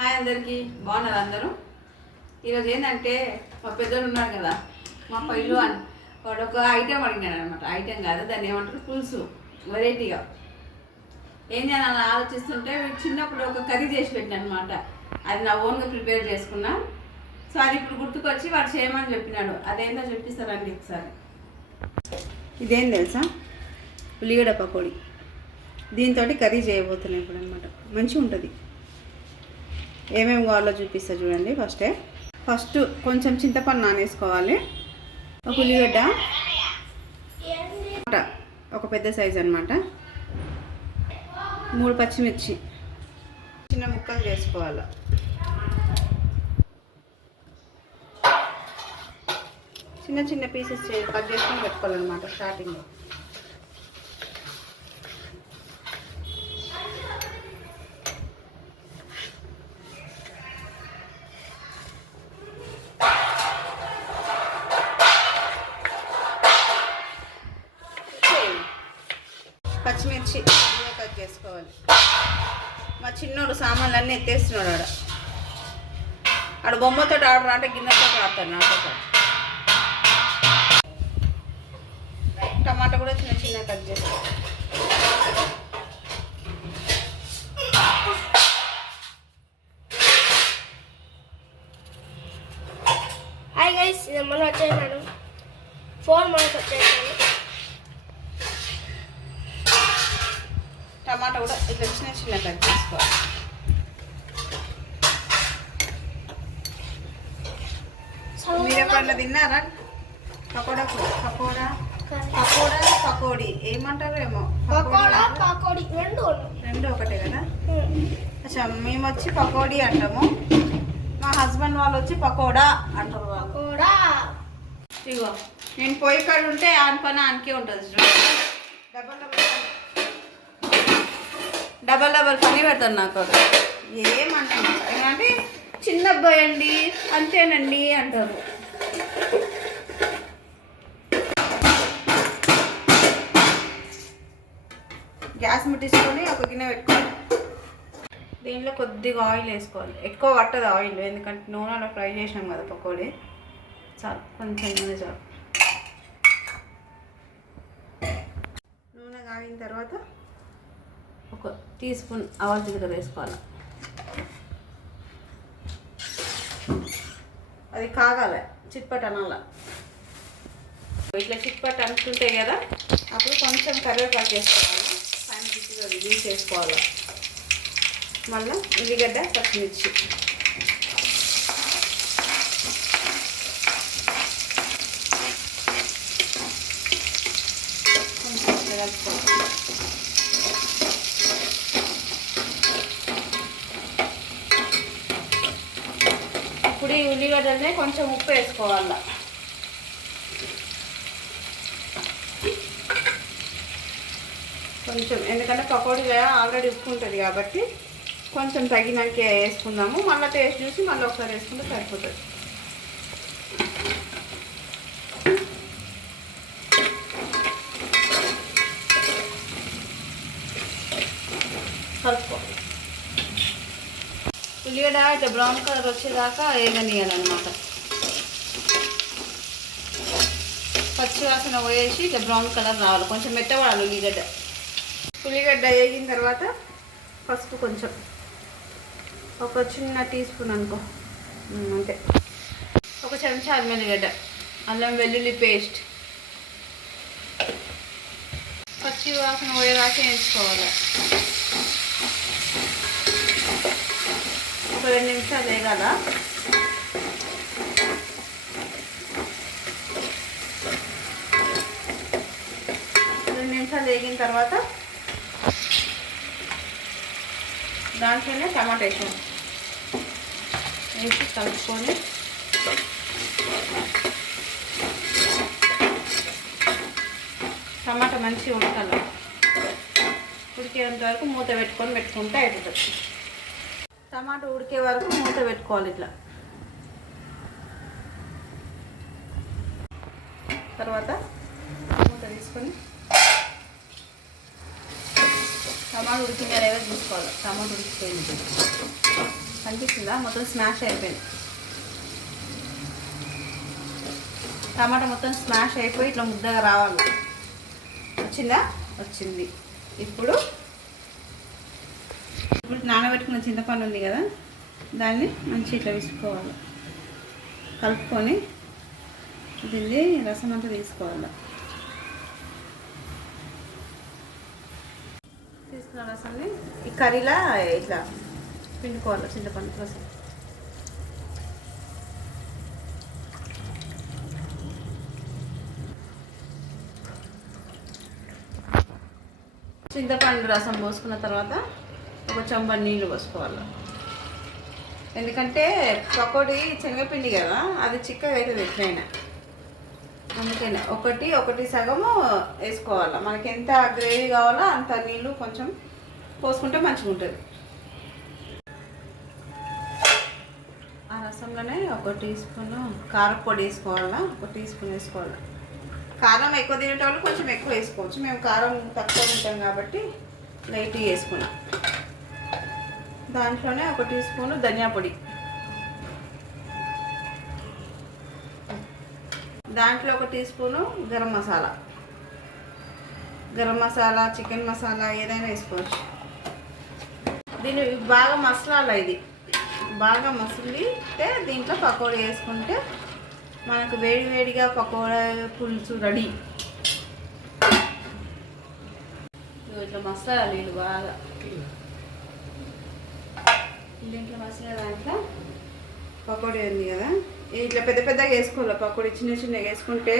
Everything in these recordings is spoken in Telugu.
హాయ్ అందరికీ బాగున్నారు అందరూ. ఈరోజు ఏంటంటే మా పెద్దోడు ఉన్నాడు కదా, మా పైలు అని వాడు ఒక ఐటెం అడిగినాడు అనమాట. ఐటెం కాదు, దాన్ని ఏమంటారు, పులుసు వెరైటీగా. ఏం చేయాలని ఆలోచిస్తుంటే చిన్నప్పుడు ఒక కర్రీ చేసి పెట్టిన అనమాట. అది నా ఓన్గా ప్రిపేర్ చేసుకున్నా. సో అది ఇప్పుడు గుర్తుకొచ్చి వాడు చేయమని చెప్పినాడు. అదేందో చెప్పిస్తారండి ఒకసారి. ఇదేం తెలుసా, ఉల్లిగడ్డ పకోడీ. దీంతో కర్రీ చేయబోతున్నాయి ఇప్పుడు అనమాట. మంచిగా ఉంటుంది. ఏమేమి కావాలో చూపిస్తా చూడండి. ఫస్ట్ కొంచెం చింతపండు నానేసుకోవాలి. ఒక ఉల్లిగడ్డ, ఒక పెద్ద సైజు అనమాట, 3 పచ్చిమిర్చి చిన్న ముక్కలు చేసుకోవాలి. చిన్న చిన్న పీసెస్ కట్ చేసుకొని పెట్టుకోవాలన్నమాట స్టార్టింగ్లో. పచ్చిమిర్చి కట్ చేసుకోవాలి. మా చిన్నోడు సామాన్లు అన్నీ ఎత్తేస్తున్నాడు. ఆడ బొమ్మతో ఆడరా అంటే గిన్నెతో ఆడతాడు నాతో. టమాటా కూడా చిన్న చిన్న కట్ చేసుకోవాలి. హాయ్ గైస్, మనం వచ్చేసాను. ఫోన్ మనకు వచ్చేసాను. టమాటా కూడా ఇట్లా చిన్న చిన్న కట్ చేసుకోవాలి. మీరు ఎప్పుడన్నా తిన్నారా పకోడా? పకోడీ ఏమంటారు ఏమో. పకోడీ రెండు ఒకటే కదా. అచ్చా, మేము వచ్చి పకోడీ అంటాము, మా హస్బెండ్ వాళ్ళు వచ్చి పకోడా అంటారు. పకోడా ఇగో నేను పొయ్యి కాడ ఉంటే ఆన్ పని ఆనకే ఉంటుంది. డబల్ పని పెడతాను నాకు. ఏమంటాను అంటే చిన్న అబ్బాయి అండి అంతేనండి అంటారు. గ్యాస్ ముట్టించుకొని ఒక గిన్నె పెట్టుకోవాలి. దీంట్లో కొద్దిగా ఆయిల్ వేసుకోవాలి. ఎక్కువ పట్టదు ఆయిల్, ఎందుకంటే నూనెలో ఫ్రై చేసాం కదా పకోడీ. చాలు, కొంచెం నూనె చాలు. నూనె కాగిన తర్వాత ఒక టీ స్పూన్ ఆవాల జీలకర్ర వేసుకోవాలి. అది కాగాలి, చిట్పట్ అనాల. ఇట్లా చిట్పట్ అనుకుంటే కదా, అప్పుడు కొంచెం కరివేపాకు వేసుకోవాలి. పైన చిట్టుగా రిలీజ్ చేసుకోవాలి. మళ్ళీ ఉల్లిగడ్డ, పచ్చిమిర్చి కొంచెం కలుపుకోవాలి. ఇప్పుడు ఈ ఉల్లిగడ్డలనే కొంచెం ఉప్పు వేసుకోవాలి. కొంచెం, ఎందుకంటే పకోడీలో ఆల్రెడీ ఉప్పు ఉంటుంది కాబట్టి కొంచెం తగినాకే వేసుకుందాము. మళ్ళీ టేస్ట్ చూసి మళ్ళీ ఒకసారి వేసుకుంటే సరిపోతుంది. కలుపుకోవాలి. ఉల్లిగడ్డ ఇట్లా బ్రౌన్ కలర్ వచ్చేదాకా వేగనియాలన్నమాట. పచ్చి వాసన పోయేసి ఇట్లా బ్రౌన్ కలర్ రావాలి. కొంచెం మెత్తపడాలి ఉల్లిగడ్డ. ఉల్లిగడ్డ వేగిన తర్వాత పసుపు కొంచెం, ఒక చిన్న టీ స్పూన్ అనుకో అంతే. ఒక చెంచా అల్లం, అల్లం వెల్లుల్లి పేస్ట్, పచ్చి వాసన పోయేదాకా వేయించుకోవాలి. ఒక 2 నిమిషాలు వేగాల. వేగిన తర్వాత దాంట్లోనే టమాటా వేసి కలుపుకొని టమాటా మంచిగా ఉడకాలి. ఉడికేంత వరకు మూత పెట్టుకుంటే అయిపోతుంది. టమాటా ఉడికే వరకు మూత పెట్టుకోవాలి ఇట్లా. తర్వాత మూత తీసుకొని టమాటా ఉడికిందా లేదా చూసుకోవాలి. టమాటా ఉడికిపోయింది. కనిపిస్తుందా? మొత్తం స్మాష్ అయిపోయింది. టమాటా మొత్తం స్మాష్ అయిపోయి ఇట్లా ముద్దగా రావాలి. వచ్చిందా? వచ్చింది. ఇప్పుడు నానబెట్టుకున్న చింతపండు ఉంది కదా, దాన్ని మంచి ఇట్లా విసుకోవాలి. కలుపుకొని దీన్ని రసం అంతా తీసుకోవాలి. తీసుకున్న రసాన్ని ఈ కర్రీలా ఇట్లా పిండుకోవాలి. చింతపండు రసం పోసుకున్న తర్వాత ఒక చెంబు నీళ్ళు పోసుకోవాలి. ఎందుకంటే పకోడీ శనగపిండి కదా, అది చిక్కగా అవుతుంది ఎట్లయినా. అందుకనే ఒకటి సగము వేసుకోవాలి. మనకి ఎంత గ్రేవీ కావాలో అంత నీళ్ళు కొంచెం పోసుకుంటే మంచిగా ఉంటుంది. ఆ రసంలోనే 1 టీ స్పూన్ కారపొడి వేసుకోవాలా. 1 టీ స్పూన్ వేసుకోవాలి. కారం ఎక్కువ తినేటోళ్ళు కొంచెం ఎక్కువ వేసుకోవచ్చు. మేము కారం తక్కువ తింటాం కాబట్టి లైట్గా వేసుకున్నాం. దాంట్లోనే 1 టీ స్పూన్ ధనియా పొడి, దాంట్లో 1 teaspoon garam masala, chicken masala ఏదైనా వేసుకోవచ్చు. దీన్ని బాగా మసాలా ఇది బాగా మసిలితే దీంట్లో పకోడీ వేసుకుంటే మనకు వేడిగా పకోడా పులుసు రెడీ. ఇట్లా మసాలా నీళ్ళు బాగా దీంట్లో మసాలా దాంట్లో పకోడీ ఉంది కదా, ఇట్లా పెద్దగా వేసుకోవాలి. పకోడీ చిన్నగా వేసుకుంటే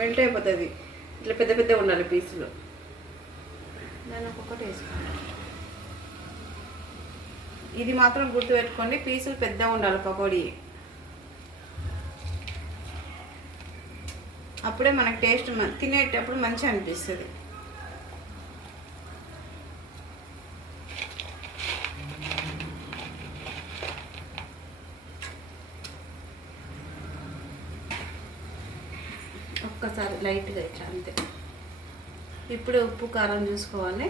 మెల్ట్ అయిపోతుంది. ఇట్లా పెద్దగా ఉండాలి పీసులు. దాన్ని ఒక్కొక్కటి వేసుకోవాలి. ఇది మాత్రం గుర్తుపెట్టుకోండి, పీసులు పెద్దగా ఉండాలి పకోడీ. అప్పుడే మనకు టేస్ట్ తినేటప్పుడు మంచిగా అనిపిస్తుంది. ఒక్కసారి లైట్గా ఇట్లా అంతే. ఇప్పుడు ఉప్పు కారం చూసుకోవాలి.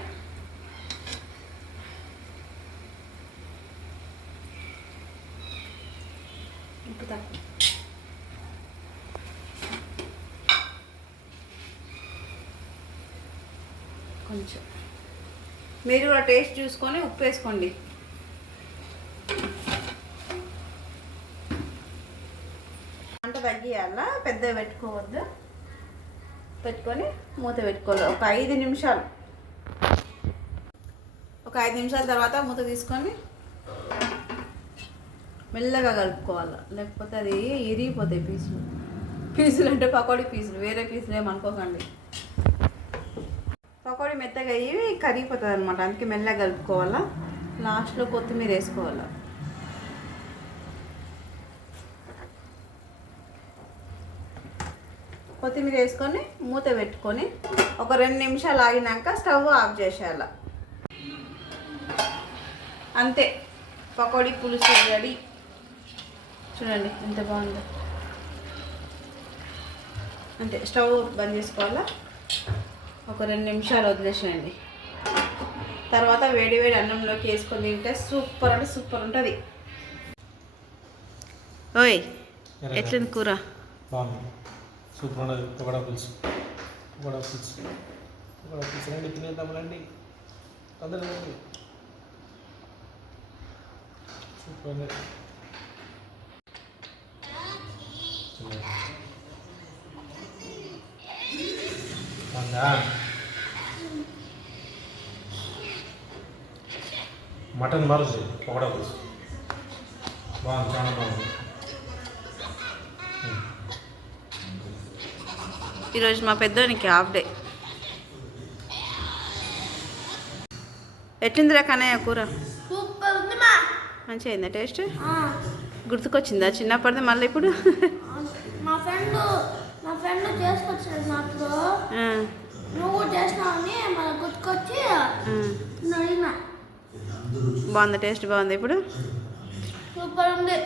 ఉప్పు తక్కువ, కొంచెం మీరు కూడా టేస్ట్ చూసుకొని ఉప్పు వేసుకోండి. అంట తగ్గియాల, పెద్దగా పెట్టుకోవద్దు. పెట్టుకొని మూత పెట్టుకోవాలి ఒక 5 నిమిషాలు. ఒక 5 నిమిషాల తర్వాత మూత తీసుకొని మెల్లగా కలుపుకోవాలి. లేకపోతే అది ఇరిగిపోతాయి పీసులు అంటే పకోడీ పీసులు, వేరే పీసులు ఏమనుకోకండి. పకోడీ మెత్తగా అయ్యి కరిగిపోతుంది అనమాట. అందుకే మెల్లగా కలుపుకోవాలా. లాస్ట్లో కొత్తిమీర వేసుకోవాలి. కొత్తిమీర వేసుకొని మూత పెట్టుకొని ఒక 2 నిమిషాలు ఆగినాక స్టవ్ ఆఫ్ చేసేయాలి. అంతే, పకోడీ పులుసు రెడీ. చూడండి ఎంత బాగుందో. అంతే, స్టవ్ బంద్ చేసుకోవాలా. ఒక 2 నిమిషాలు వదిలేసేయండి. తర్వాత వేడి అన్నంలోకి వేసుకొని తింటే సూపర్ అంటే సూపర్ ఉంటుంది. ఓయ్ ఎట్లుంది కూర? సూపర్ ఉండదు. పకోడా పులుసు రండి, తినేద్దాం రండి. అందరూ సూపర్ ఉంది. మటన్ మారుతుంది పకోడా పులుసు. బాగుంది, చాలా బాగుంది. ఈరోజు మా పెద్దోనికి హాఫ్ డే. ఎట్లుందిరా కన్నయ్య కూర? సూపర్ ఉంది మా. మంచిగా అయిందా టేస్ట్? గుర్తుకొచ్చిందా చిన్నప్పటిది మళ్ళీ ఇప్పుడు? మా ఫ్రెండ్ చేసుకొచ్చాడు నాకు. నువ్వు కూడా చేసినావని మళ్ళీ గుర్తుకొచ్చి అడిగినా. బాగుందా టేస్ట్? బాగుంది ఇప్పుడు? సూపర్ ఉంది.